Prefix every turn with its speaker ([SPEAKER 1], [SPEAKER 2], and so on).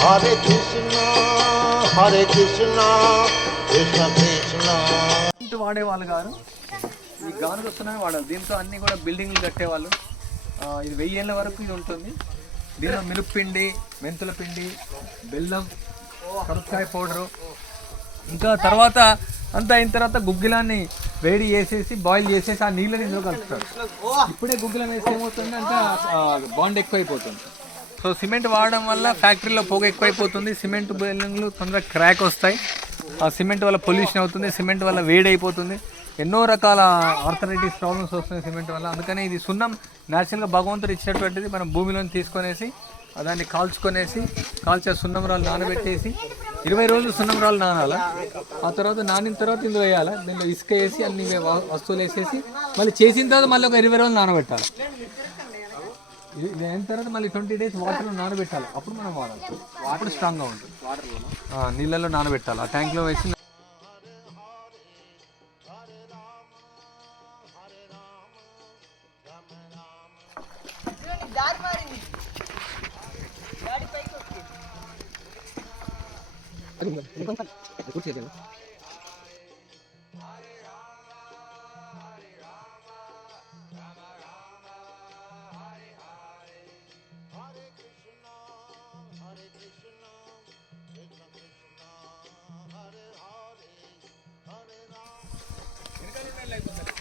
[SPEAKER 1] Hare Krishna, Hare Krishna, Krishna Krishna.
[SPEAKER 2] ఇంటి వాడేవాళ్ళు కాదు ఈ గానులు వస్తున్నాయి వాడాలి. దీంతో అన్ని కూడా బిల్డింగ్లు కట్టేవాళ్ళు. ఇది వెయ్యి ఏళ్ళ వరకు ఇది ఉంటుంది. దీనిలో మిలుపు పిండి మెంతుల పిండి బెల్లం కరుక్కాయ పౌడరు. ఇంకా తర్వాత అంతా అయిన తర్వాత గుగ్గిలాన్ని వేడి చేసేసి బాయిల్ చేసేసి ఆ నీళ్ళని ఇందులో కలుపుతారు. ఇప్పుడే గుగ్గిలం వేస్తే ఏమవుతుంది అంటే బాండ్ ఎక్కువైపోతుంది. సో సిమెంట్ వాడడం వల్ల ఫ్యాక్టరీలో పొగ ఎక్కువైపోతుంది. సిమెంట్ బిల్డింగ్లు తొందరగా క్రాక్ వస్తాయి. ఆ సిమెంట్ వల్ల పొల్యూషన్ అవుతుంది సిమెంట్ వల్ల వేడి అయిపోతుంది ఎన్నో రకాల ఆర్థరైటిస్ ప్రాబ్లమ్స్ వస్తున్నాయి సిమెంట్ వల్ల. అందుకని ఇది సున్నం. న్యాచురల్గా భగవంతుడు ఇచ్చినటువంటిది మనం భూమిలోని తీసుకొనేసి దాన్ని కాల్చుకొనేసి కాల్చే సున్నం రాళ్ళు నానబెట్టేసి ఇరవై రోజులు సున్నం రాళ్ళు నానాలా? ఆ తర్వాత నానిన తర్వాత ఇందులో వేయాలి? దీనిలో ఇసుక వేసి అన్ని వస్తువులు వేసేసి మళ్ళీ చేసిన తర్వాత మళ్ళీ ఒక ఇరవై రోజులు నానబెట్టాలి? ఇది అయిన తర్వాత మళ్ళీ ట్వంటీ డేస్ వాటర్లో నానబెట్టాలి. అప్పుడు మనం వాడాలి. వాటర్ స్ట్రాంగ్గా ఉంటుంది. వాటర్లో నీళ్ళలో నానబెట్టాలి. ఆ ట్యాంక్లో వేసి
[SPEAKER 1] It's a